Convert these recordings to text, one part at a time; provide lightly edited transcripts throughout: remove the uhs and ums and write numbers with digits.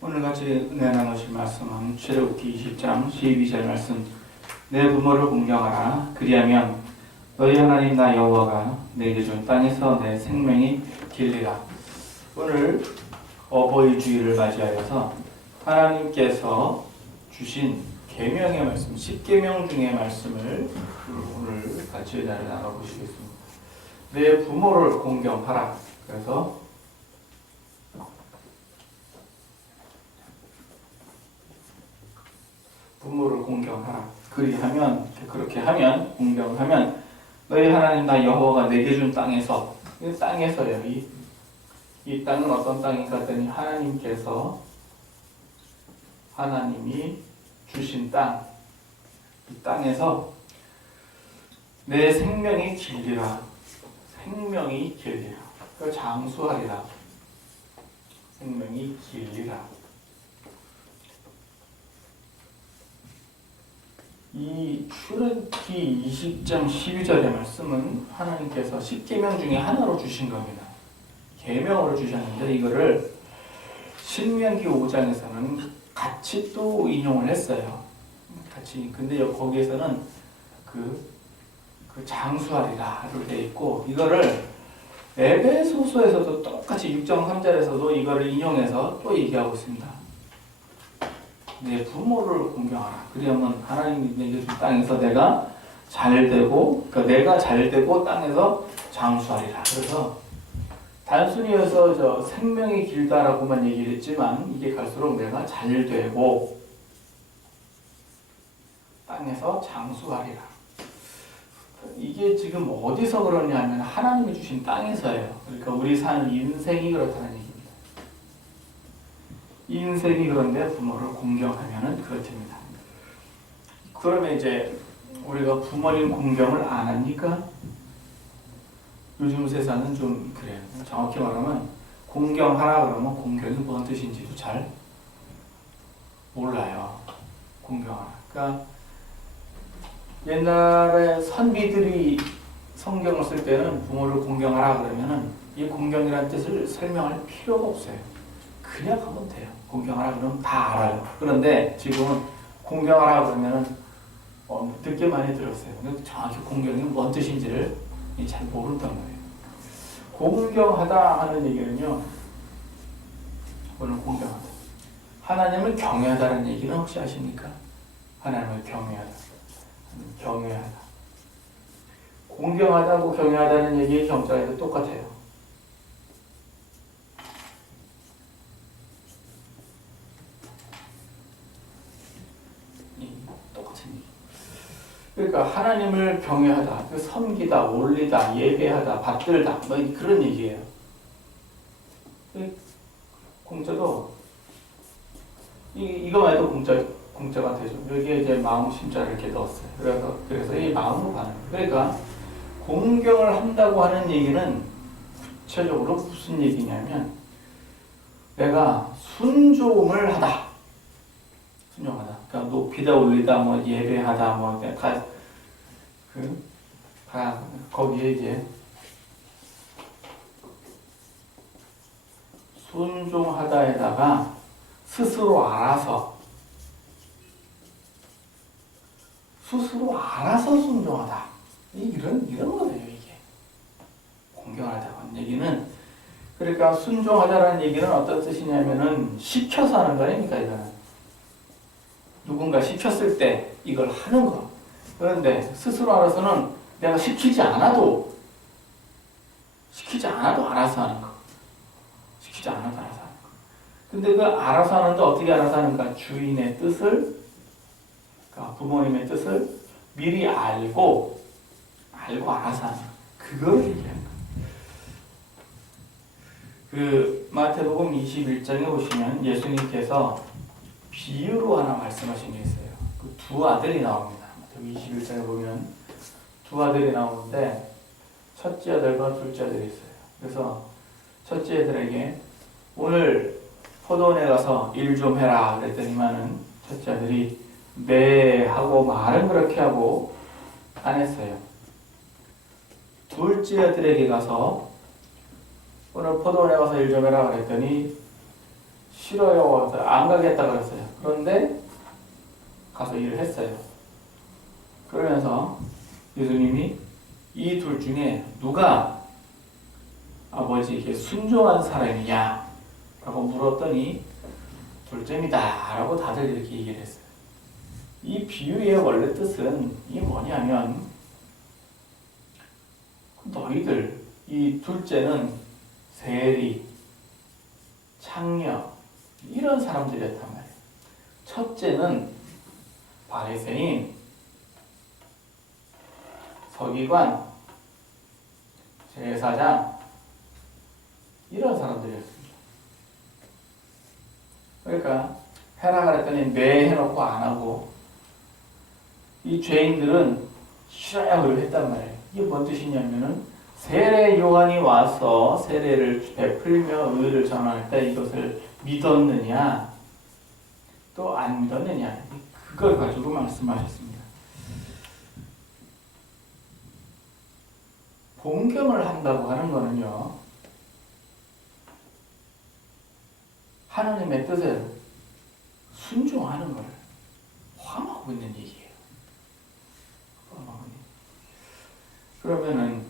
오늘 같이 은혜 나누실 말씀은 출애굽기 20장 12절 말씀. 내 부모를 공경하라. 그리하면 너희 하나님 나 여호와가 내게 준 땅에서 내 생명이 길리라. 오늘 어버이 주일을 맞이하여서 하나님께서 주신 계명의 말씀, 10계명 중의 말씀을 오늘 같이 나눠보시겠습니다. 내 부모를 공경하라. 그래서 부모를 공경하라. 그렇게 하면 공경하면 너희 하나님 나 여호와가 내게 준 땅에서, 이 땅에서요. 이 땅은 어떤 땅인가 했더니 하나님이 주신 땅, 이 땅에서 내 생명이 길리라. 생명이 길리라. 그 장수하리라. 생명이 길리라. 이 출애굽기 20장 12절의 말씀은 하나님께서 10계명 중에 하나로 주신 겁니다. 계명으로 주셨는데 이거를 신명기 5장에서는 같이 또 인용을 했어요. 근데 거기에서는 그 장수하리라로 되어 있고, 이거를 에베소서에서도 똑같이 6장 3절에서도 이거를 인용해서 또 얘기하고 있습니다. 내 부모를 공경하라. 그러면 하나님이 내게 준 땅에서 내가 잘되고, 그러니까 내가 잘되고 땅에서 장수하리라. 그래서 단순히 해서 생명이 길다라고만 얘기를 했지만 이게 갈수록 내가 잘되고 땅에서 장수하리라. 이게 지금 어디서 그러냐면 하나님이 주신 땅에서예요. 그러니까 우리 사는 인생이 그렇다는 얘기입니다. 인생이 그런데 부모를 공경하면은 그렇답니다. 그러면 이제 우리가 부모님 공경을 안 합니까? 요즘 세상은 좀 그래요. 정확히 말하면 공경하라 그러면 공경이 무슨 뜻인지도 잘 몰라요. 공경하라. 그러니까 옛날에 선비들이 성경을 쓸 때는 부모를 공경하라 그러면은 이 공경이라는 뜻을 설명할 필요가 없어요. 그냥 하면 돼요. 공경하라 그러면 다 알아요. 그런데 지금은 공경하라 그러면은 듣게 많이 들었어요. 근데 정확히 공경이 뭔 뜻인지를 잘 모른단 말이에요. 공경하다 하는 얘기는요, 오늘 공경하다. 하나님을 경외하다는 얘기는 혹시 아십니까? 하나님을 경외하다. 경외하다. 공경하다고 경외하다는 얘기의 경자에도 똑같아요. 똑같은 얘기. 그러니까 하나님을 경외하다, 섬기다, 올리다, 예배하다, 받들다, 뭐 그런 얘기예요. 공자도 이거만 해도 공자가 되죠. 여기에 이제 마음 심자를 이렇게 넣었어요. 그래서 이 마음으로 가는 거예요. 그러니까 공경을 한다고 하는 얘기는 구체적으로 무슨 얘기냐면 내가 순종을 하다. 순종하다. 그러니까 높이다, 올리다, 뭐 예배하다, 뭐 거기에 이제 순종하다에다가 스스로 알아서 순종하다. 이런 거예요, 이게. 공경하다는 얘기는. 그러니까 순종하다라는 얘기는 어떤 뜻이냐면은 시켜서 하는 거 아닙니까, 이거는. 누군가 시켰을 때 이걸 하는 거. 그런데 스스로 알아서는 내가 시키지 않아도 알아서 하는 거. 시키지 않아도 알아서 하는 거. 근데 그 알아서 하는데 어떻게 알아서 하는가? 주인의 뜻을, 그러니까 부모님의 뜻을 미리 알고 알아서 하는 거. 그걸 얘기하는 거. 그 마태복음 21장에 보시면 예수님께서 비유로 하나 말씀하신 게 있어요. 그 두 아들이 나옵니다. 21장에 보면 두 아들이 나오는데 첫째 아들과 둘째 아들이 있어요. 그래서 첫째 아들에게 오늘 포도원에 가서 일 좀 해라 그랬더니만은 첫째 아들이 네 하고 말은 그렇게 하고 안 했어요. 둘째 아들에게 가서 오늘 포도원에 가서 일 좀 해라 그랬더니 싫어요. 안 가겠다 그랬어요. 그런데 가서 일을 했어요. 그러면서 예수님이 이 둘 중에 누가 아버지에게 순종한 사람이냐? 라고 물었더니 둘째입니다. 라고 다들 이렇게 얘기를 했어요. 이 비유의 원래 뜻은 이 뭐냐면 너희들 이 둘째는 세리, 창녀 이런 사람들이었단 말이에요. 첫째는 바리새인, 서기관, 제사장 이런 사람들이었습니다. 그러니까 해라 그랬더니 네 해놓고 안 하고 이 죄인들은 싫어요 그러고 했단 말이에요. 이게 뭔 뜻이냐면은 세례 요한이 와서 세례를 베풀며 의를 전할 때 이것을 믿었느냐 또 안 믿었느냐 그걸 가지고 말씀하셨습니다. 공경을 한다고 하는 거는요 하나님의 뜻에 순종하는 걸 포함하고 있는 얘기예요. 그러면은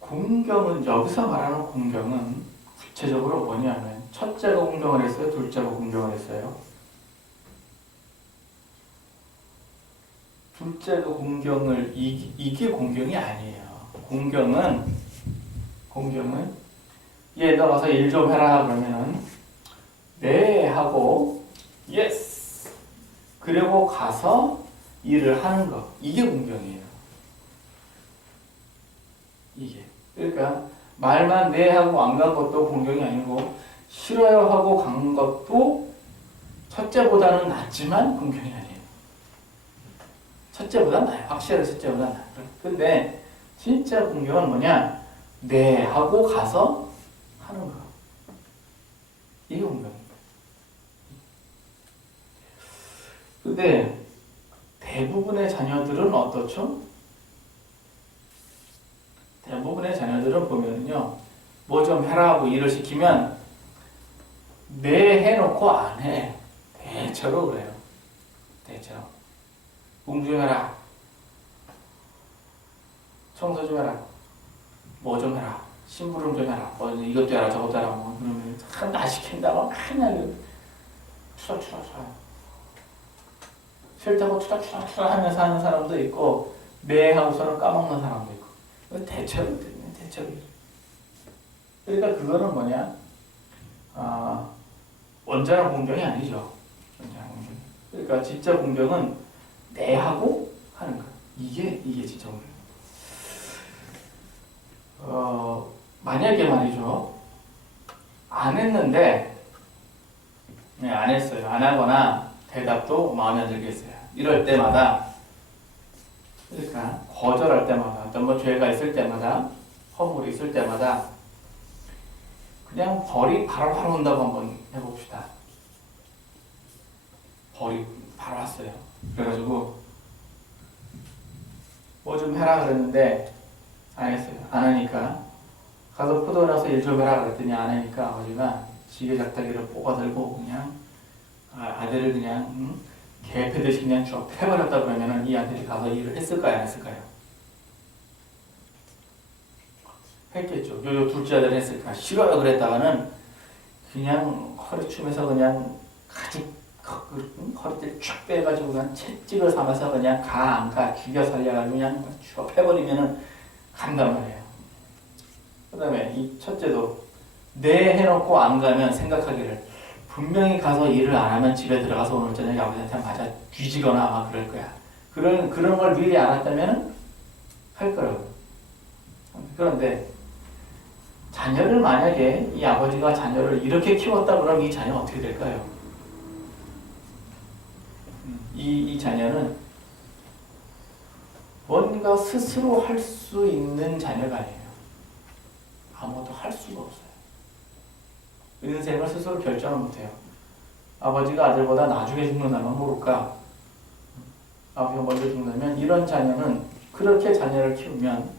공경은 여기서 말하는 공경은 구체적으로 뭐냐면 첫째가 공경을 했어요, 둘째가 공경을 했어요. 둘째가 공경을 이게 공경이 아니에요. 공경은 얘 너 가서 일 좀 해라 그러면은 네 하고 예스 그리고 가서 일을 하는 거 이게 공경이에요. 이게 그러니까 말만 네 하고 안 간 것도 공경이 아니고 싫어요 하고 간 것도 첫째보다는 낫지만 공경이 아니에요. 첫째보다 나아요. 확실히 첫째보다 나아요. 근데 진짜 공경은 뭐냐? 네 하고 가서 하는 거. 이게 공경입니다. 근데 대부분의 자녀들은 어떻죠? 대부분의 자녀들은 보면요, 뭐 좀 해라 하고 일을 시키면 네 해놓고 안 해. 대체로 그래요. 대체로. 공부 좀 해라. 청소 좀 해라. 뭐 좀 해라. 심부름 좀 해라. 뭐 이것도 해라 저것도 해라. 뭐 그러면 참 나 시킨다고 맨날 추락추락 싫다고 추락추락 하면서 하는 사람도 있고 네 하고서는 까먹는 사람도 있고 대체로 그러니까 그거는 뭐냐 원자랑 공경이 아니죠. 원자랑 공경. 그러니까 진짜 공경은 내 하고 하는 거. 이게 진짜 공경. 만약에 말이죠 안 했는데 네, 안 했어요. 안 하거나 대답도 마음에 안 들겠어요. 이럴 때마다 그러니까 거절할 때마다 어떤 뭐 죄가 있을 때마다 허물이 있을 때마다 그냥 벌이 바로 온다고 한번 해봅시다. 벌이 바로 왔어요. 그래가지고 뭐 좀 해라 그랬는데 안 했어요. 안 하니까 가서 포도 나서 일 좀 해라 그랬더니 안 하니까 아버지가 지게작다기를 뽑아들고 그냥 아들을 그냥 개 패듯이 그냥 쭉 패버렸다 그러면은 이 아들이 가서 일을 했을까요? 안 했을까요? 했겠죠. 요 둘째 아들 했을까? 싫어요 그랬다가는 그냥 허리춤에서 그냥 가죽 허리띠를 쫙 빼가지고 그냥 채찍을 삼아서 그냥 안 가 죽여 살려가지고 그냥 쭉 패버리면은 간단 말이에요. 그 다음에 이 첫째도 네 해놓고 안 가면 생각하기를 분명히 가서 일을 안 하면 집에 들어가서 오늘 저녁에 아버지한테 맞아 뒤지거나 아마 그럴 거야. 그런 걸 미리 알았다면 할 거라고. 그런데 자녀를 만약에 이 아버지가 자녀를 이렇게 키웠다 그러면 이 자녀는 어떻게 될까요? 이 자녀는 뭔가 스스로 할 수 있는 자녀가 아니에요. 아무것도 할 수가 없어요. 인생을 스스로 결정을 못해요. 아버지가 아들보다 나중에 죽는다면 모를까? 아버지가 먼저 죽는다면 이런 자녀는 그렇게 자녀를 키우면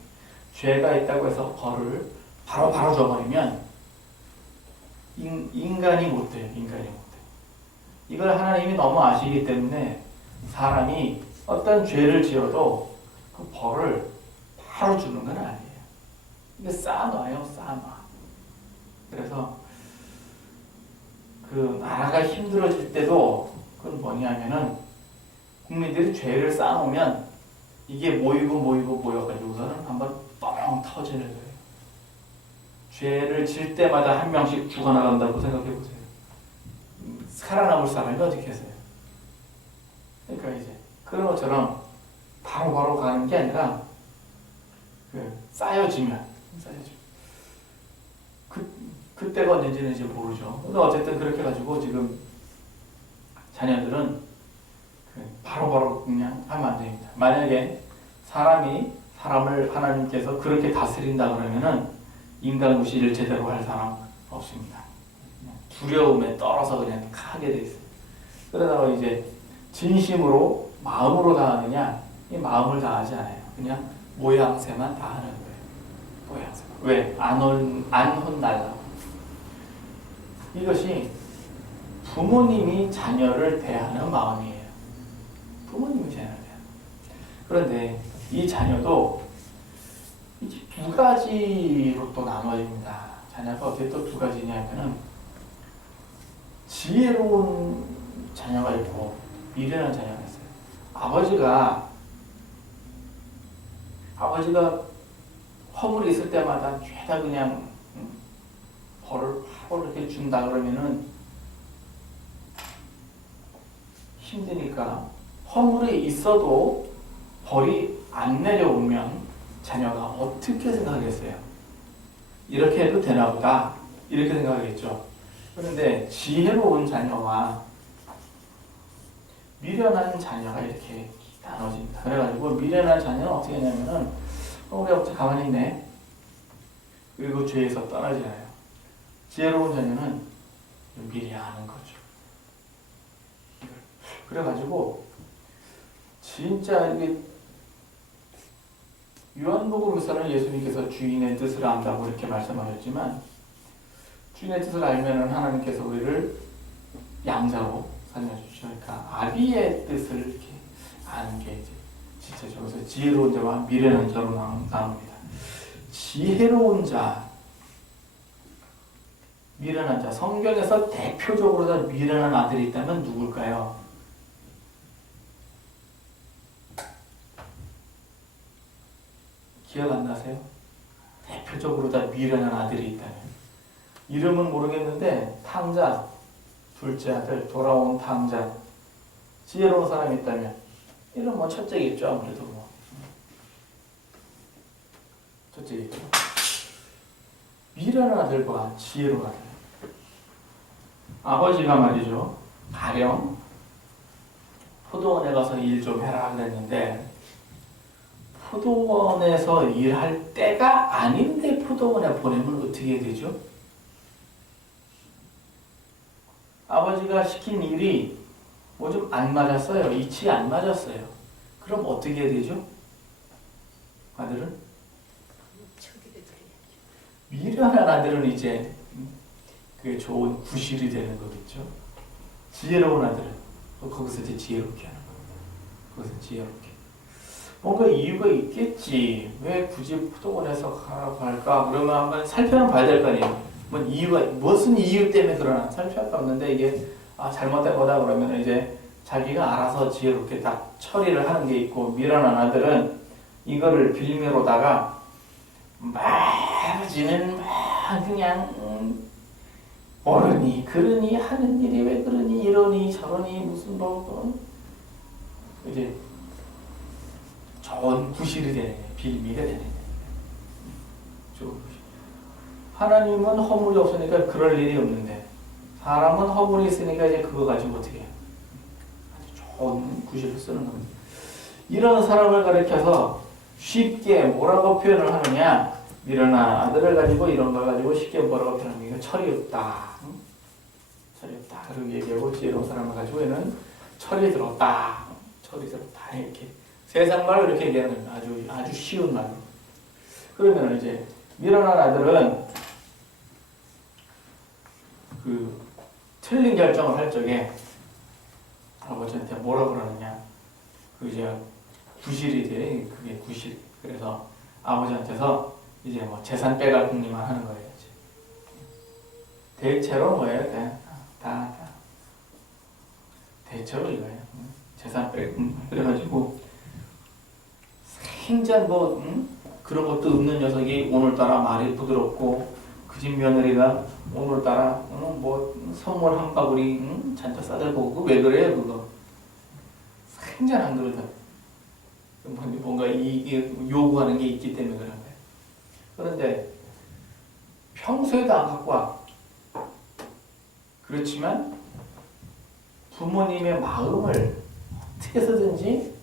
죄가 있다고 해서 벌을 바로 줘버리면 인간이 못돼요. 인간이 못돼. 이걸 하나님이 너무 아시기 때문에 사람이 어떤 죄를 지어도 그 벌을 바로 주는 건 아니에요. 이게 쌓아놔요. 쌓아놔. 그래서 그 나라가 힘들어질 때도 그건 뭐냐면은 국민들이 죄를 쌓아놓으면 이게 모여가지고서는 한번 뻥 터지는 거예요. 죄를 질 때마다 한 명씩 죽어나간다고 생각해 보세요. 살아남을 사람이 어디 계세요? 그러니까 이제 그런 것처럼 바로바로 가는 게 아니라 쌓여지면 그때가 언제인지는 이제 모르죠. 근데 어쨌든 그렇게 가지고 지금 자녀들은 바로바로 그냥 하면 안 됩니다. 만약에 사람을 하나님께서 그렇게 다스린다 그러면은 인간 무시를 제대로 할 사람 없습니다. 두려움에 떨어서 그냥 하게 돼 있어요. 그러다가 이제 진심으로 마음으로 다하느냐, 이 마음을 다하지 않아요. 그냥 모양새만 다하는 거예요. 모양새만. 왜? 안 혼날라고. 이것이 부모님이 자녀를 대하는 마음이에요. 부모님이 자녀를 대하는. 그런데 이 자녀도 두 가지로 또 나눠집니다. 자녀가 어떻게 또 두 가지냐면은 지혜로운 자녀가 있고 미련한 자녀가 있어요. 아버지가 허물이 있을 때마다 죄다 그냥 벌을 바로 이렇게 준다 그러면은 힘드니까 허물이 있어도 벌이 안 내려오면 자녀가 어떻게 생각하겠어요? 이렇게 해도 되나 보다 이렇게 생각하겠죠. 그런데 지혜로운 자녀와 미련한 자녀가 이렇게 나눠집니다. 그래가지고 미련한 자녀는 어떻게 하냐면은 우리 어째 가만히 있네. 그리고 죄에서 떠나지 않아요. 지혜로운 자녀는 미리 아는 거죠. 그래가지고 진짜 이게 요한복음에서는 예수님께서 주인의 뜻을 안다고 이렇게 말씀하셨지만 주인의 뜻을 알면은 하나님께서 우리를 양자로 살려주시죠. 그러니까 아비의 뜻을 이렇게 아는 게 이제 진짜 저기서 지혜로운 자와 미련한 자로 나눕니다. 지혜로운 자, 미련한 자. 성경에서 대표적으로 다 미련한 아들이 있다면 누굴까요? 기억 안 나세요? 대표적으로 다 미련한 아들이 있다면. 이름은 모르겠는데 탕자, 둘째 아들, 돌아온 탕자. 지혜로운 사람이 있다면 이름 뭐 첫째겠죠. 아무래도 뭐 첫째겠죠. 미련한 아들과 지혜로운 아들. 아버지가 말이죠. 가령 포도원에 가서 일 좀 해라 그랬는데 포도원에서 일할 때가 아닌데 포도원에 보내면 어떻게 해야 되죠? 아버지가 시킨 일이 뭐 좀 안 맞았어요. 이치 안 맞았어요. 그럼 어떻게 해야 되죠? 아들은? 미련한 아들은 이제 그게 좋은 구실이 되는 거겠죠. 지혜로운 아들은 거기서 이제 지혜롭게 하는 겁니다. 거기서 지혜롭게. 뭔가 이유가 있겠지. 왜 굳이 포도원에서 가라고 할까? 그러면 한번 살펴봐야 될 거 아니에요. 뭐 이유가 무슨 이유 때문에 그러나 살펴볼 수 없는데 이게 잘못된 거다 그러면 이제 자기가 알아서 지혜롭게 딱 처리를 하는 게 있고, 미련한 아들은 이거를 빌미로다가 말지는 그냥 모르니 그러니 하는 일이 왜 그러니 이러니 저러니 무슨 뭐 이제 좋은 구실이 되는 거예요. 빌미가 되는 거예요. 하나님은 허물이 없으니까 그럴 일이 없는데 사람은 허물이 있으니까 이제 그거 가지고 어떻게 해요? 아주 좋은 구실을 쓰는 겁니다. 이런 사람을 가리켜서 쉽게 뭐라고 표현을 하느냐? 미련한 아들을 가지고 이런 걸 가지고 쉽게 뭐라고 표현하는 게 철이 없다. 철이 없다. 그리고 얘기하고 지혜로운 사람을 가지고 얘는 철이 들었다. 철이 들었다. 이렇게 세상 말로 이렇게 얘기하는 겁니다. 아주 쉬운 말로. 그러면 이제 미련한 아들은 그 틀린 결정을 할 적에 아버지한테 뭐라 그러느냐. 그 이제 구실이 돼. 그게 구실. 그래서 아버지한테서 이제 뭐 재산 빼갈 궁리만 하는 거예요. 이제. 대체로 뭐예요? 다 대체로 이거예요. 재산 빼갈 궁리. 그래가지고 생전 뭐 그런 것도 없는 녀석이 오늘따라 말이 부드럽고 그 집 며느리가 오늘따라 뭐 선물 한 바구니 잔뜩 싸들고 오고 왜 그래요 그거? 생전 안 그러다. 뭔가 이게 요구하는 게 있기 때문에 그런 거예요. 그런데 평소에도 안 갖고 와. 그렇지만 부모님의 마음을 어떻게 해서든지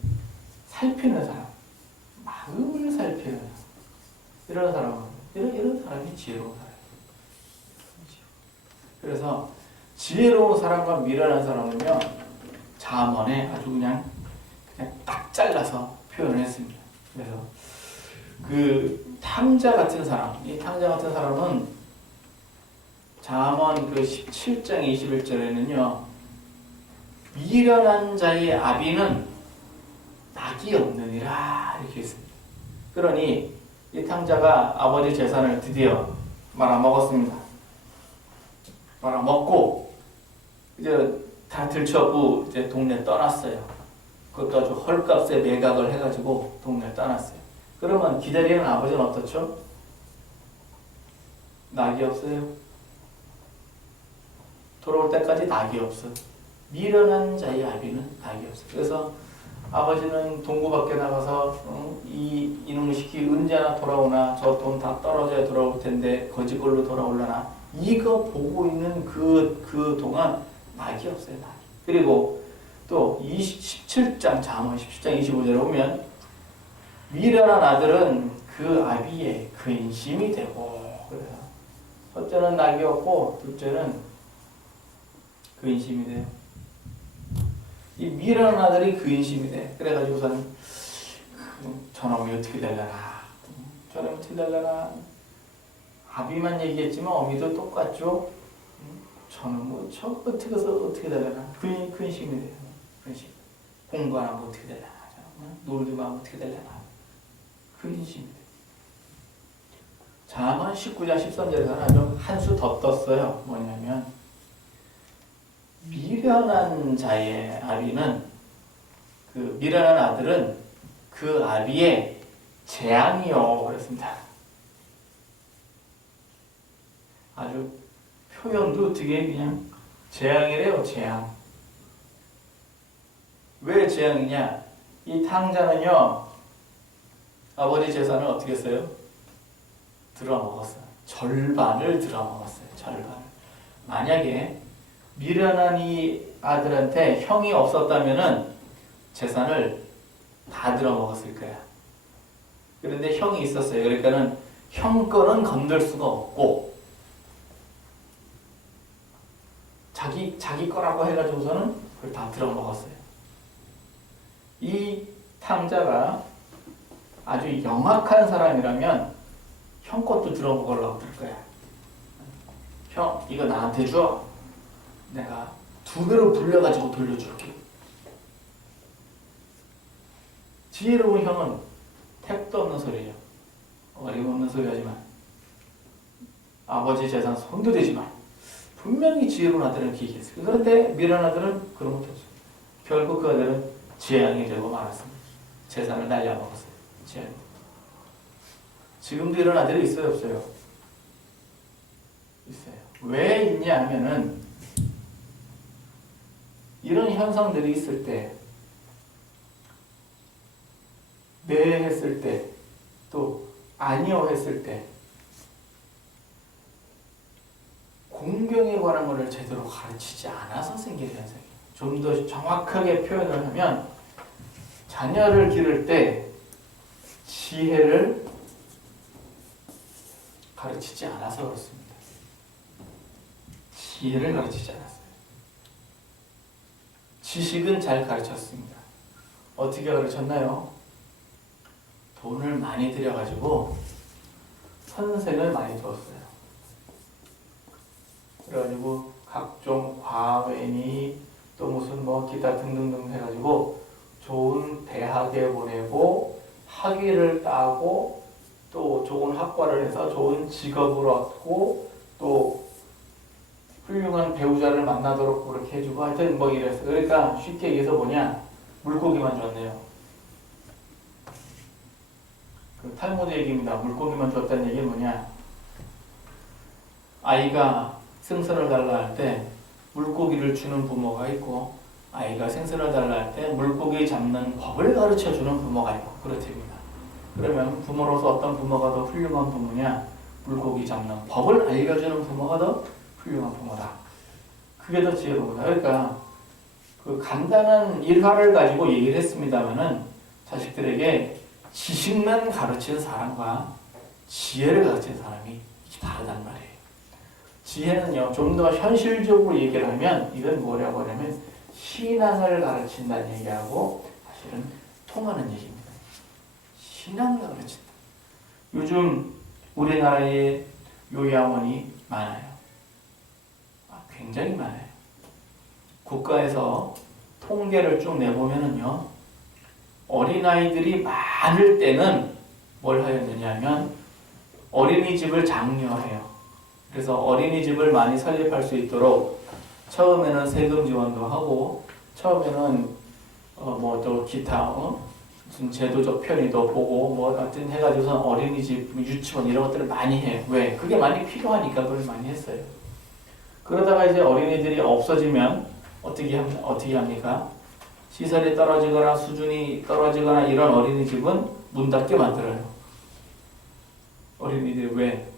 살피는 사람, 마음을 살피는 이런 사람은 이런 사람이 지혜로운 사람이에요. 그래서 지혜로운 사람과 미련한 사람은요 잠언에 아주 그냥 딱 잘라서 표현을 했습니다. 그래서 그 탕자 같은 사람, 이 탕자 같은 사람은 잠언 그 17장 21절에는요 미련한 자의 아비는 낙이 없느니라 이렇게 했습니다. 그러니 이 탕자가 아버지 재산을 드디어 말아먹었습니다. 말아먹고 이제 다 들쳤고 이제 동네 떠났어요. 그것도 아주 헐값에 매각을 해가지고 동네 떠났어요. 그러면 기다리는 아버지는 어떻죠? 낙이 없어요. 돌아올 때까지 낙이 없어. 미련한 자의 아비는 낙이 없어. 그래서 아버지는 동구 밖에 나가서 이놈의 시키 언제나 돌아오나 저 돈 다 떨어져야 돌아올 텐데 거지걸로 돌아올라나 이거 보고 있는 그 동안 낙이 없어요. 낙이. 그리고 또 17장 잠언 17장 25절에 보면 미련한 아들은 그 아비의 근심이 되고 그래요. 첫째는 낙이 없고 둘째는 근심이 돼요. 이 미련한 아들이 근심이 돼. 그래가지고서는 저놈이 어떻게 되려나 저놈이 어떻게 되려나 아비만 얘기했지만 어미도 똑같죠. 저는 뭐 저 어떻게 해서 어떻게 되려나 근심이 돼요. 근심. 공부 안 하면 어떻게 되려나 놀기만 하면 어떻게 되려나 근심이 돼요. 잠언 19장 13절에서는 아주 한 수 더 떴어요. 뭐냐면 미련한 자의 아비는 그 미련한 아들은 그 아비의 재앙이요 그랬습니다. 아주 표현도 되게 그냥 재앙이래요. 재앙. 왜 재앙이냐? 이 탕자는요 아버지 재산을 어떻게 했어요? 들어먹었어요. 절반을 들어먹었어요. 절반을. 만약에 미련한 이 아들한테 형이 없었다면은 재산을 다 들어먹었을 거야. 그런데 형이 있었어요. 그러니까는 형 거는 건들 수가 없고 자기 거라고 해가지고서는 그걸 다 들어먹었어요. 이 탕자가 아주 영악한 사람이라면 형 것도 들어먹으려고 들 거야. 형 이거 나한테 줘. 내가 2배로 불려가지고 돌려줄게. 지혜로운 형은 택도 없는 소리예요. 어림없는 소리 하지만 아버지 재산 손도 대지만 분명히 지혜로운 아들은 기억했어요. 그런데 미련한 아들은 그런 것도 없어요. 결국 그 아들은 재앙이 되고 말았습니다. 재산을 날려먹었어요. 재앙. 지금도 이런 아들이 있어요? 없어요? 있어요. 왜 있냐 하면은 이런 현상들이 있을 때 네 했을 때 또 아니요 했을 때 공경에 관한 것을 제대로 가르치지 않아서 생긴 현상이에요. 좀 더 정확하게 표현을 하면 자녀를 기를 때 지혜를 가르치지 않아서 그렇습니다. 지혜를 가르치지 않았어요. 지식은 잘 가르쳤습니다. 어떻게 가르쳤나요? 돈을 많이 들여가지고 선생을 많이 줬어요. 그래가지고 각종 과외니 또 무슨 뭐 기타 등등등 해가지고 좋은 대학에 보내고 학위를 따고 또 좋은 학과를 해서 좋은 직업을 얻고 또 훌륭한 배우자를 만나도록 그렇게 해주고 하여튼 뭐 이랬어. 그러니까 쉽게 얘기해서 뭐냐, 물고기만 줬네요. 그 탈무드 얘기입니다. 물고기만 줬다는 얘기는 뭐냐, 아이가 생선을 달라 할 때 물고기를 주는 부모가 있고, 아이가 생선을 달라 할 때 물고기 잡는 법을 가르쳐 주는 부모가 있고 그렇답니다. 그러면 부모로서 어떤 부모가 더 훌륭한 부모냐, 물고기 잡는 법을 알려주는 부모가 더 훌륭한 부모다. 그게 더 지혜로우다. 그러니까 그 간단한 일화를 가지고 얘기를 했습니다마는 자식들에게 지식만 가르치는 사람과 지혜를 가르치는 사람이 다르단 말이에요. 지혜는요, 좀 더 현실적으로 얘기를 하면 이건 뭐라고 하냐면 신앙을 가르친다는 얘기하고 사실은 통하는 얘기입니다. 신앙을 가르친다. 요즘 우리나라에 요양원이 많아요. 굉장히 많아요. 국가에서 통계를 쭉 내보면은요, 어린아이들이 많을 때는 뭘 하였느냐 하면 어린이집을 장려해요. 그래서 어린이집을 많이 설립할 수 있도록 처음에는 세금 지원도 하고, 처음에는 뭐 또 기타 무슨 제도적 편의도 보고 뭐 하여튼 해가지고서 어린이집, 유치원 이런 것들을 많이 해요. 왜? 그게 많이 필요하니까 그걸 많이 했어요. 그러다가 이제 어린이들이 없어지면 어떻게 합니까? 시설이 떨어지거나 수준이 떨어지거나 이런 어린이집은 문 닫게 만들어요. 어린이들이 왜?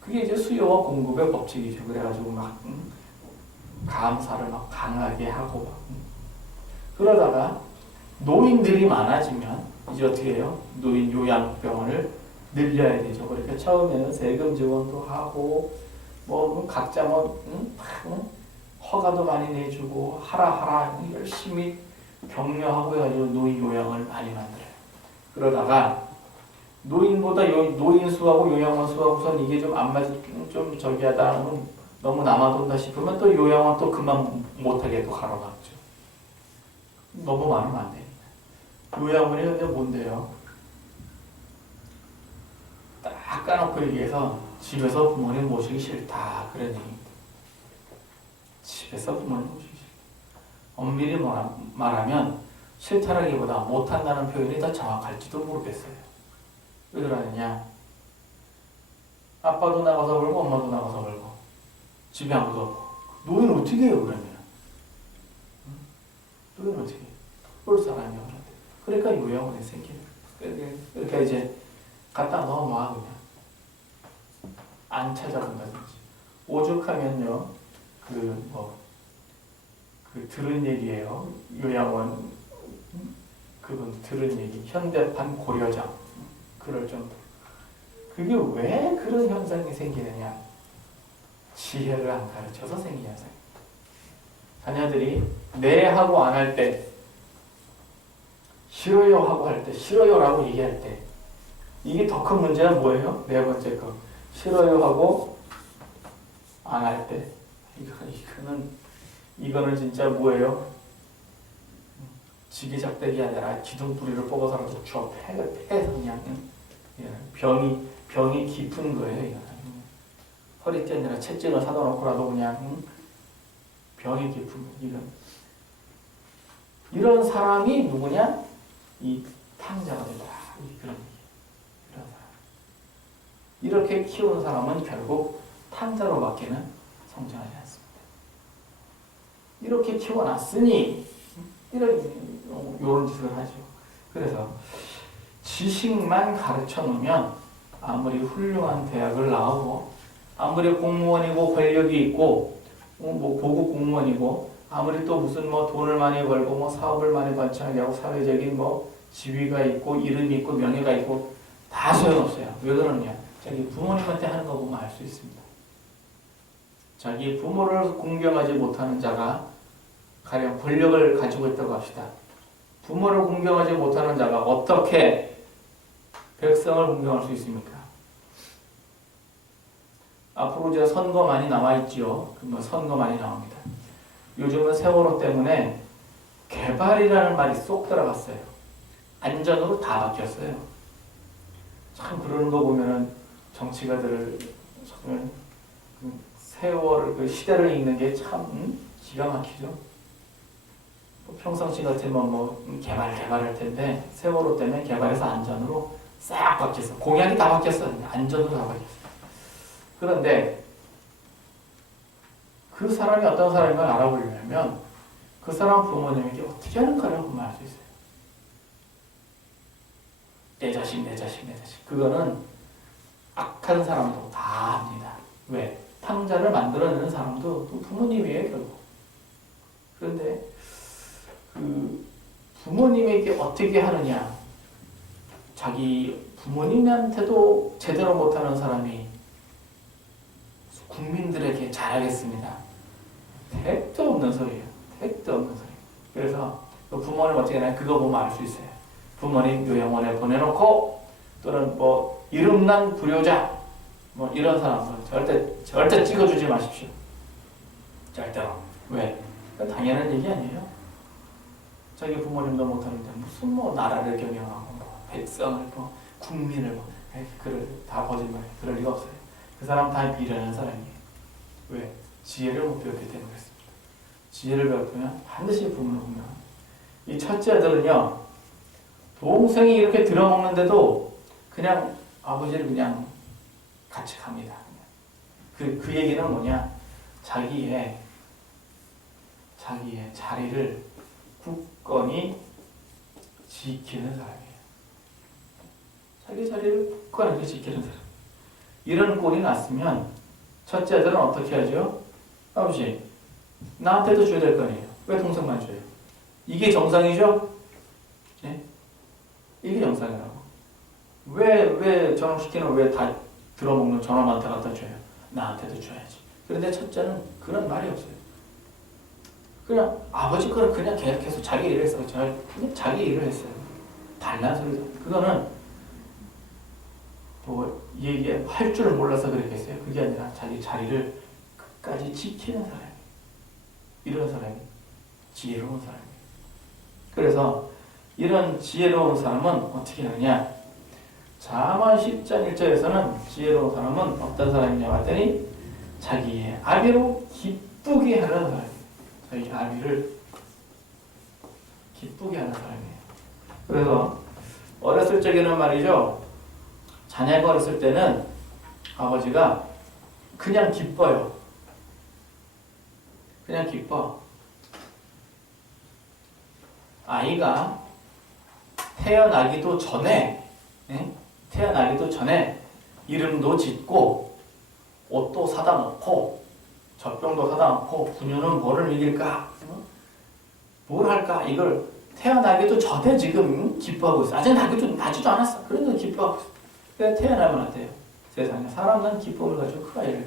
그게 이제 수요와 공급의 법칙이죠. 그래가지고 막 감사를 막 강하게 하고 막. 그러다가 노인들이 많아지면 이제 어떻게 해요? 노인 요양병원을 늘려야 되죠. 그러니까 처음에는 세금 지원도 하고 뭐 각자 허가도 많이 내주고 하라 열심히 격려하고 해가지고 노인 요양을 많이 만들어요. 그러다가 노인보다 노인 수하고 요양원 수하고선 이게 좀 안 맞, 좀 저기하다, 너무 남아돈다 싶으면 또 요양원 또 그만 못하게 또 가로막죠. 너무 많으면 안 됩니다. 요양원이 근데 뭔데요? 딱 까놓고 얘기해서 집에서 부모님 모시기 싫다 그런 얘기입니다. 집에서 부모님 모시기 싫다. 엄밀히 말하면 싫다라기보다 못한다는 표현이 더 정확할지도 모르겠어요. 왜 그러느냐? 아빠도 나가서 벌고 엄마도 나가서 벌고 집에 아무도 없고 노인 어떻게 해요 그러면? 노인 어떻게 해요? 볼 사람이 없는데. 그러니까 요양원이 생기는 거예요. 그러니까 이제 갖다 넣어놔 그냥. 안 찾아본다든지. 오죽하면요, 들은 얘기예요. 요양원, 그분 들은 얘기. 현대판 고려장. 그럴 정도. 그게 왜 그런 현상이 생기느냐? 지혜를 안 가르쳐서 생긴 현상입니다. 자녀들이 네 하고 안 할 때, 싫어요 하고 할 때, 싫어요라고 얘기할 때, 이게 더 큰 문제는 뭐예요? 네 번째 거. 싫어요 하고 안 할 때, 이거는 진짜 뭐예요? 지기작대기 아니라 기둥뿌리를 뽑아서라도 주워 패서 그냥 병이 깊은 거예요. 이거는. 허리띠 아니라 채찍을 사다 놓고라도 그냥 병이 깊은 거. 이런 사람이 누구냐? 이 탕자가 된다. 그런 사람. 이렇게 키운 사람은 결국 탕자로밖에는 성장하지 않습니다. 이렇게 키워놨으니 이런 짓을 하죠. 그래서 지식만 가르쳐 놓으면 아무리 훌륭한 대학을 나오고 아무리 공무원이고 권력이 있고 뭐 고급 공무원이고 아무리 또 무슨 뭐 돈을 많이 벌고 뭐 사업을 많이 번창하게 하고 사회적인 뭐 지위가 있고 이름이 있고 명예가 있고 다 소용없어요. 왜 그러냐? 자기 부모님한테 하는 거 보면 알 수 있습니다. 자기 부모를 공경하지 못하는 자가 가령 권력을 가지고 있다고 합시다. 부모를 공경하지 못하는 자가 어떻게 백성을 공경할 수 있습니까? 앞으로 이제 선거 많이 남아있지요. 뭐 선거 많이 나옵니다. 요즘은 세월호 때문에 개발이라는 말이 쏙 들어갔어요. 안전으로 다 바뀌었어요. 참 그러는 거 보면은 정치가들 참 세월 그 시대를 읽는 게 참 기가 막히죠. 평상시 같으면 뭐 개발할 텐데 세월호 때문에 개발에서 안전으로 싹 바뀌었어. 공약이 다 바뀌었어. 안전으로 다 바뀌었어. 그런데 그 사람이 어떤 사람인가 알아보려면 그 사람 부모님에게 어떻게 하는가를 보면 알 수 있어요. 내 자식. 그거는 악한 사람도 다 합니다. 왜? 탕자를 만들어내는 사람도 또 부모님이에요, 결국. 그런데 그 부모님에게 어떻게 하느냐. 자기 부모님한테도 제대로 못하는 사람이 국민들에게 잘하겠습니다. 택도 없는 소리예요. 택도 없는 소리. 그래서 그 부모님 어떻게 하냐. 그거 보면 알 수 있어요. 부모님 요양원에 보내놓고 또는 뭐 이름난 불효자 뭐 이런 사람들 절대 찍어주지 마십시오. 절대로. 왜? 당연한 얘기 아니에요. 자기 부모님도 못하는데 무슨 뭐 나라를 경영하고 뭐 백성을 뭐 국민을 뭐 그를 다 거짓말. 그럴 리가 없어요. 그 사람 다 미련한 사람이에요. 왜? 지혜를 못 배웠기 때문에 그렇습니다. 지혜를 배웠으면 반드시 부모를 보면 이 첫째 아들은요 동생이 이렇게 들어먹는데도 그냥 아버지를 그냥 같이 갑니다. 그 얘기는 뭐냐? 자기의 자리를 굳건히 지키는 사람이에요. 자기 자리를 굳건하게 지키는 사람. 이런 꼴이 났으면 첫째 아들은 어떻게 하죠? 아버지, 나한테도 줘야 될 거 아니에요. 왜 동생만 줘요? 이게 정상이죠? 네? 이게 정상이라고. 왜 저놈 시키는 왜 다 들어먹는 저놈한테 갖다 줘요? 나한테도 줘야지. 그런데 첫째는 그런 말이 없어요. 그냥 아버지 거는 그냥 계속해서 자기 일을 했어요. 그냥 자기 일을 했어요. 달란 소리죠. 그거는 뭐 얘기할 줄 몰라서 그랬겠어요. 그게 아니라 자기 자리를 끝까지 지키는 사람이. 이런 사람이 지혜로운 사람이에요. 그래서 이런 지혜로운 사람은 어떻게 하느냐? 잠언 10장 1절에서는 지혜로운 사람은 어떤 사람이냐 봤더니 자기의 아비로 기쁘게 하는 사람이에요. 자기 아비를 기쁘게 하는 사람이에요. 그래서 어렸을 적에는 말이죠. 자녀가 어렸을 때는 아버지가 그냥 기뻐요. 그냥 기뻐. 아이가 태어나기도 전에 이름도 짓고 옷도 사다 놓고 젖병도 사다 놓고 부녀는 뭐를 먹일까? 뭘 할까? 이걸 태어나기도 전에 지금 기뻐하고 있어. 아직 나지도 않았어. 그런데 기뻐하고 있어. 그래 태어나면 안 돼요. 세상에 사람은 기쁨을 가지고 크아이래요.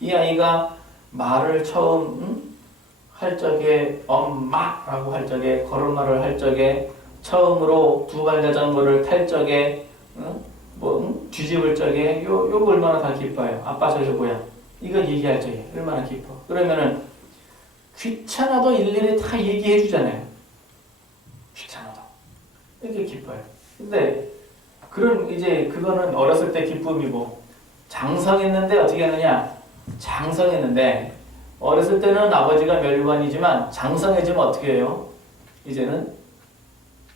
이 아이가 말을 처음 할 적에 엄마라고 할 적에 걸음마를 할 적에 처음으로 두발 자전거를 탈 적에 뒤집을 적에 요거 얼마나 다 기뻐요. 아빠 저기 뭐야? 이거 얘기할 적에 얼마나 기뻐. 그러면은 귀찮아도 일일이 다 얘기해 주잖아요. 귀찮아도 이렇게 기뻐요. 근데 그거는 어렸을 때 기쁨이고 장성했는데 어떻게 하느냐? 장성했는데 어렸을 때는 아버지가 멸류관이지만 장성해지면 어떻게 해요? 이제는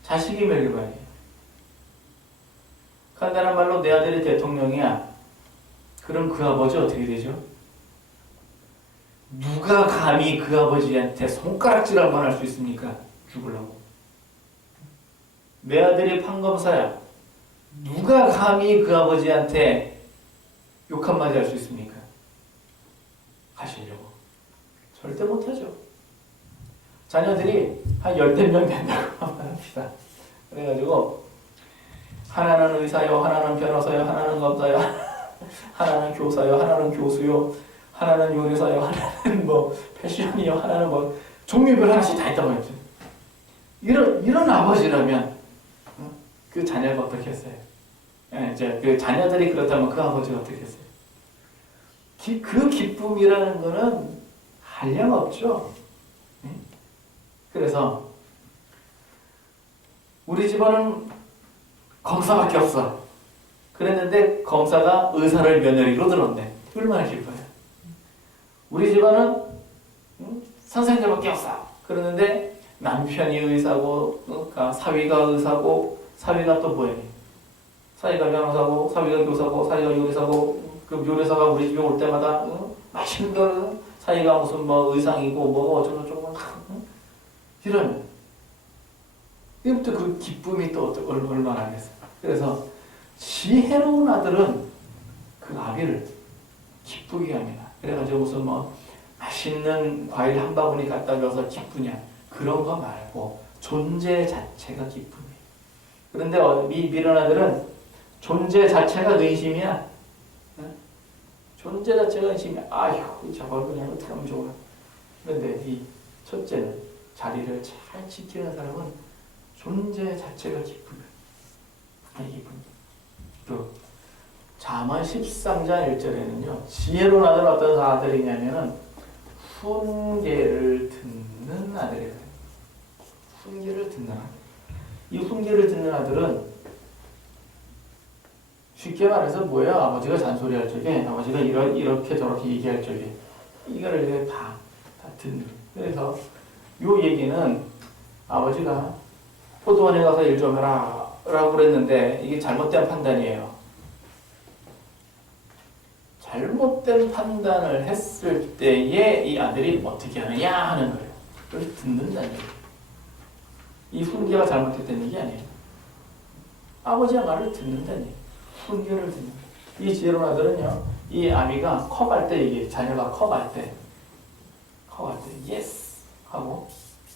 자식이 멸류관이에요. 간단한 말로 내 아들이 대통령이야. 그럼 그 아버지 어떻게 되죠? 누가 감히 그 아버지한테 손가락질 한번 할 수 있습니까? 죽으려고. 내 아들이 판검사야. 누가 감히 그 아버지한테 욕 한마디 할 수 있습니까? 하시려고. 절대 못하죠. 자녀들이 한 10명 된다고 한번 합시다. 그래가지고 하나는 의사요, 하나는 변호사요, 하나는 검사요, 하나는 교사요, 하나는 교수요, 하나는 요리사요, 하나는 뭐 패션이요, 하나는 뭐 종류별 하나씩 다 있다고 했죠. 이런 아버지라면 그 자녀가 어떻게 했어요? 이제 그 자녀들이 그렇다면 그 아버지가 어떻게 했어요? 그 기쁨이라는 거는 한량 없죠. 그래서 우리 집안은 검사밖에 없어. 그랬는데 검사가 의사를 며느리로 들었네. 얼마나 기뻐요. 우리 집안은 선생님밖에 없어. 그러는데 남편이 의사고, 그러니까 사위가 의사고, 사위가 또 뭐예요? 사위가 변호사고, 사위가 교사고, 사위가 요리사고, 그 요리사가 우리 집에 올 때마다 맛있는 걸, 사위가 무슨 뭐 의상이고, 뭐 어쩌고저쩌고, 이러면 이부터 그 기쁨이 또 얼마나 하겠어요. 그래서 지혜로운 아들은 그 아비를 기쁘게 합니다. 그래가지고 무슨 뭐 맛있는 과일 한 바구니 갖다 줘서 기쁘냐, 그런 거 말고 존재 자체가 기쁨이에요. 그런데 미련 아들은 존재 자체가 의심이야. 존재 자체가 의심이야. 아휴, 저걸 그냥 어떻게 하면 좋아. 그런데 이 첫째는, 자리를 잘 지키는 사람은 존재 자체가 기쁨이야. 기쁨이야. 또 잠언 13장 1절에는요, 지혜로운 아들은 어떤 아들이냐면은 훈계를 듣는 아들이에요. 훈계를 듣는 아들. 이 훈계를 듣는 아들은 쉽게 말해서 뭐예요? 아버지가 잔소리할 적에, 아버지가 이렇게 저렇게 얘기할 적에 이거를 다 듣는. 그래서 요 얘기는 아버지가 포도원에 가서 일 좀 해라 라고 그랬는데 이게 잘못된 판단이에요. 잘못된 판단을 했을 때에 이 아들이 어떻게 하느냐 하는 거예요. 그래서 듣는다는 거예요. 이 훈계가 잘못됐다는 얘기 아니에요. 아버지의 말을 듣는다는 얘기예요. 훈계를 듣는 거예요. 이 지혜로운 아들은요, 이 아비가 컵할 때, 이게 자녀가 컵할 때 예스 하고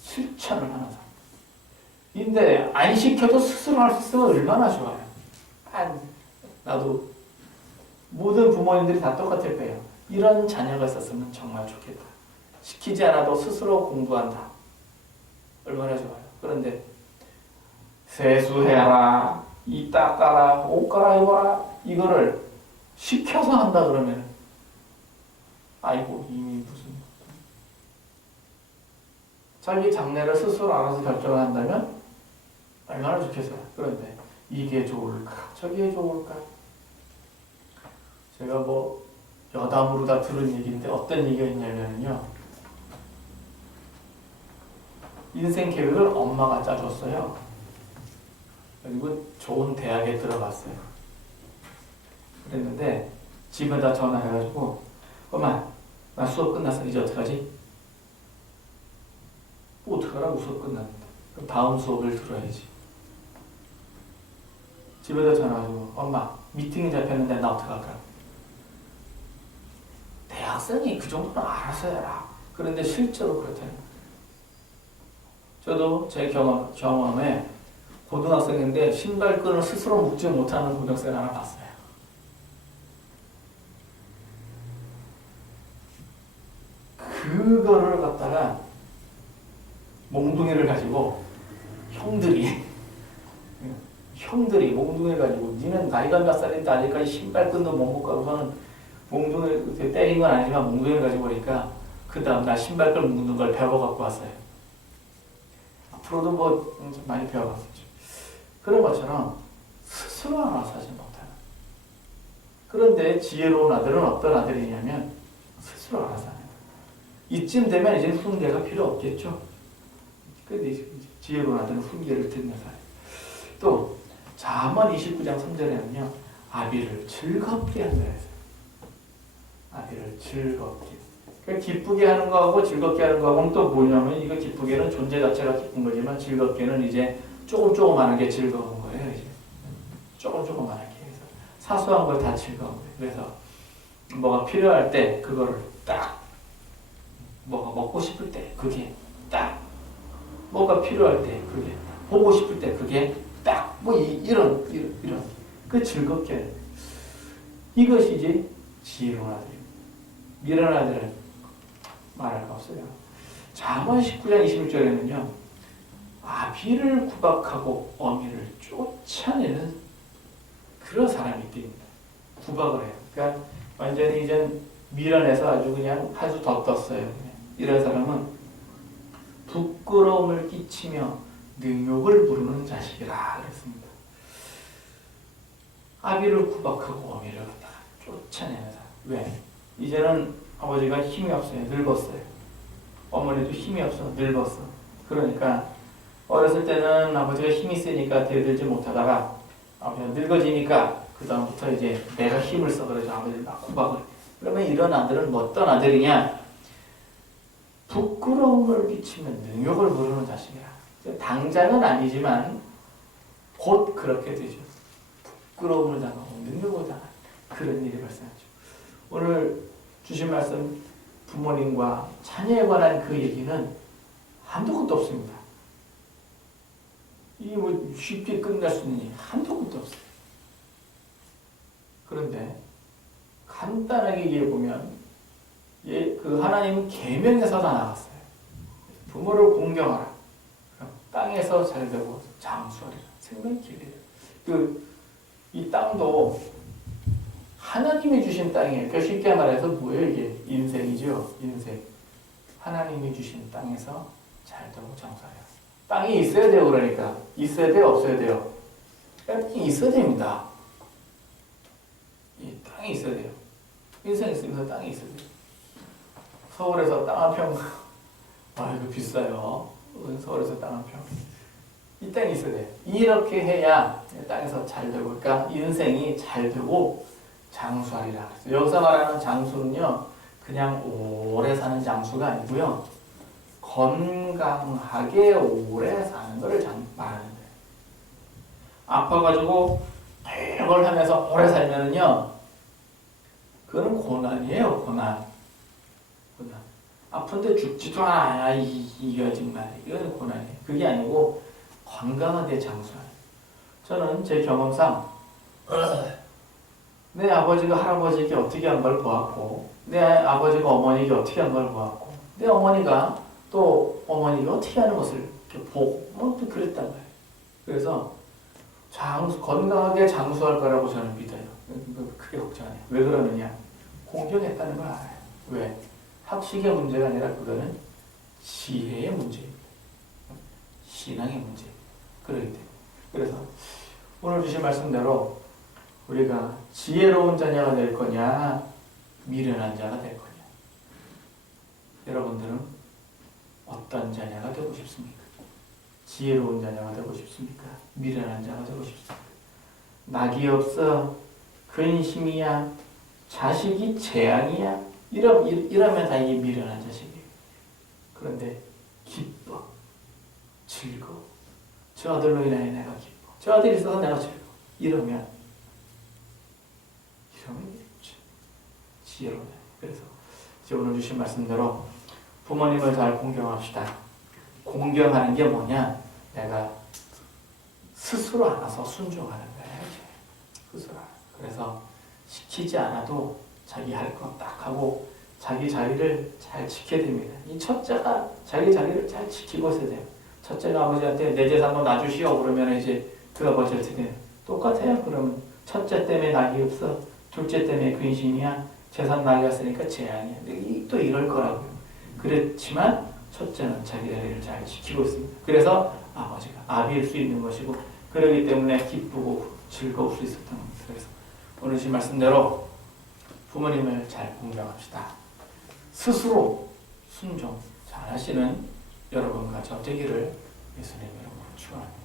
실천을 하는 사람. 근데 안 시켜도 스스로 할 수 있으면 얼마나 좋아요. 나도 모든 부모님들이 다 똑같을 거예요. 이런 자녀가 있었으면 정말 좋겠다. 시키지 않아도 스스로 공부한다. 얼마나 좋아요. 그런데 세수해라, 이 닦아라, 옷 갈아입어라, 이거를 시켜서 한다 그러면 아이고, 이미 무슨 자기 장래를 스스로 알아서 결정을 한다면 얼마나 좋겠어요. 그런데 이게 좋을까, 저게 좋을까? 제가 뭐 여담으로 다 들은 얘기인데 어떤 얘기가 있냐면요, 인생 계획을 엄마가 짜줬어요. 그리고 좋은 대학에 들어갔어요. 그랬는데 집에다 전화해가지고, 엄마, 나 수업 끝났어. 이제 어떡하지? 뭐 어떡하라고, 수업 끝났는데. 그럼 다음 수업을 들어야지. 집에다 전화해가지고, 엄마, 미팅이 잡혔는데 나 어떡할까? 대학생이 그 정도는 알아서 해라. 그런데 실제로 그렇다는 거예요. 저도 제 경험에 고등학생인데 신발끈을 스스로 묶지 못하는 고등학생 하나 봤어요. 그거를 갖다가 몽둥이를 가지고 형들이 몽둥이를 가지고, 니는 나이가 몇 살인데 아직까지 신발끈도 못 묶고 하고서는 몽둥이를 때린 건 아니지만 몽둥이를 가지고 오니까 그 다음 날 신발끈 묶는 걸 배워갖고 왔어요. 앞으로도 뭐 많이 배워갔겠죠. 그런 것처럼 스스로 알아서 하지 못하는. 그런데 지혜로운 아들은 어떤 아들이냐면 스스로 알아서 하는 거예요. 이쯤 되면 이제 훈계가 필요 없겠죠. 그런데 지혜로운 아들은 훈계를 듣는 사람. 또 잠언 29장 3절에는요, 아비를 즐겁게 한다 해서 아비를 즐겁게. 그러니까 기쁘게 하는 거하고 즐겁게 하는 거하고는 또 뭐냐면, 이거 기쁘게는 존재 자체가 기쁜 거지만 즐겁게는 이제 조금하는 게 즐거운 거예요. 이제 조금하는 게. 그래서 사소한 걸 다 즐거운 거예요. 그래서 뭐가 필요할 때 그거를 딱, 뭐가 먹고 싶을 때 그게 딱, 뭐가 필요할 때 그게, 보고 싶을 때 그게 딱, 뭐 이런 그 즐겁게. 이것이 이제 지혜로운 아들입니다. 미련한 아들은 말할 거 없어요. 잠언 19장 21절에는요, 아비를 구박하고 어미를 쫓아내는 그런 사람이 있답니다. 구박을 해요. 그러니까 완전히 이제 밀어내서 아주 그냥 한 수 더 떴어요. 그냥. 이런 사람은 부끄러움을 끼치며 능욕을 부르는 자식이라 그랬습니다. 아비를 구박하고 어미를 갖다가 쫓아내는 사람. 왜? 이제는 아버지가 힘이 없어요. 늙었어요. 어머니도 힘이 없어. 늙었어. 그러니까 어렸을 때는 아버지가 힘이 세니까 대들지 못하다가 아버지가 늙어지니까 그 다음부터 이제 내가 힘을 써. 그래서 아버지를 막 구박을. 그러면 이런 아들은 뭐 어떤 아들이냐? 부끄러움을 끼치면 능욕을 부르는 자식이야. 당장은 아니지만 곧 그렇게 되죠. 부끄러움을 당하고 능욕을 당하는 그런 일이 발생하죠. 오늘 주신 말씀 부모님과 자녀에 관한 그 얘기는 한도 끝도 없습니다. 이게 뭐 쉽게 끝날 수 있는 일 한도 끝도 없어요. 그런데 간단하게 얘기해 보면 그 하나님은 계명에서 다 나왔어요. 부모를 공경하라. 땅에서 잘되고 장수하리라. 생명의 길이에요. 이 땅도 하나님이 주신 땅이에요. 그러니까 쉽게 말해서 뭐예요? 이게 인생이죠. 인생. 하나님이 주신 땅에서 잘되고 장수하리라. 땅이 있어야 돼요. 그러니까 있어야 돼요? 없어야 돼요? 땅이 있어야 됩니다. 이 땅이 있어야 돼요. 인생이 있으면서 땅이 있어야 돼요. 서울에서 땅 한 평, 이거 비싸요. 서울에서 땅 한 평. 이 땅이 있어야 돼. 이렇게 해야 땅에서 잘 되고, 그러니까 인생이 잘 되고 장수하리라. 여기서 말하는 장수는요, 그냥 오래 사는 장수가 아니고요, 건강하게 오래 사는 것을 말하는 거예요. 아파가지고 별걸 하면서 오래 살면은요, 그거는 고난이에요, 고난. 아픈데 죽지도 않아야 이거 정말 이건 고난이에요. 그게 아니고 건강하게 장수하는. 저는 제 경험상 내 아버지가 할아버지에게 어떻게 한 걸 보았고, 내 아버지가 어머니에게 어떻게 한 걸 보았고, 내 어머니가 또 어머니가 어떻게 하는 것을 이렇게 보고 또 그랬단 말이에요. 그래서 건강하게 장수할 거라고 저는 믿어요. 크게 걱정 안 해요. 왜 그러느냐? 공경했다는 걸 알아요. 왜? 학식의 문제가 아니라 그거는 지혜의 문제입니다. 신앙의 문제입니다. 그러기 때문에. 그래서 오늘 주신 말씀대로 우리가 지혜로운 자녀가 될 거냐, 미련한 자가 될 거냐. 여러분들은 어떤 자녀가 되고 싶습니까? 지혜로운 자녀가 되고 싶습니까? 미련한 자가 되고 싶습니까? 낙이 없어, 근심이야, 자식이 재앙이야, 이러면 다 이게 미련한 자식이에요. 그런데 기뻐, 즐거워. 저 아들로 인하여 내가 기뻐. 저 아들이 있어서 내가 즐거워. 이러면 지혜로워요. 그래서 이제 오늘 주신 말씀대로 부모님을 잘 공경합시다. 공경하는 게 뭐냐? 내가 스스로 알아서 순종하는 거예요. 스스로. 그래서 시키지 않아도 자기 할 거 딱 하고 자기 자리를 잘 지켜야 됩니다. 이 첫째가 자기 자리를 잘 지키고 있어야 돼요. 첫째가 아버지한테 내 재산도 놔주시오 그러면 이제 그 아버지 어떻게 돼요? 똑같아요. 그러면 첫째 때문에 낙이 없어. 둘째 때문에 근심이야. 재산 낙이었으니까 재앙이야. 또 이럴 거라고요. 그렇지만 첫째는 자기 자리를 잘 지키고 있습니다. 그래서 아버지가 아비일 수 있는 것이고 그러기 때문에 기쁘고 즐거울 수 있었던 겁니다. 그래서 오늘 주신 말씀대로 부모님을 잘 공경합시다. 스스로 순종 잘 하시는 여러분과 저 되기를 예수님 이름으로 축원합니다.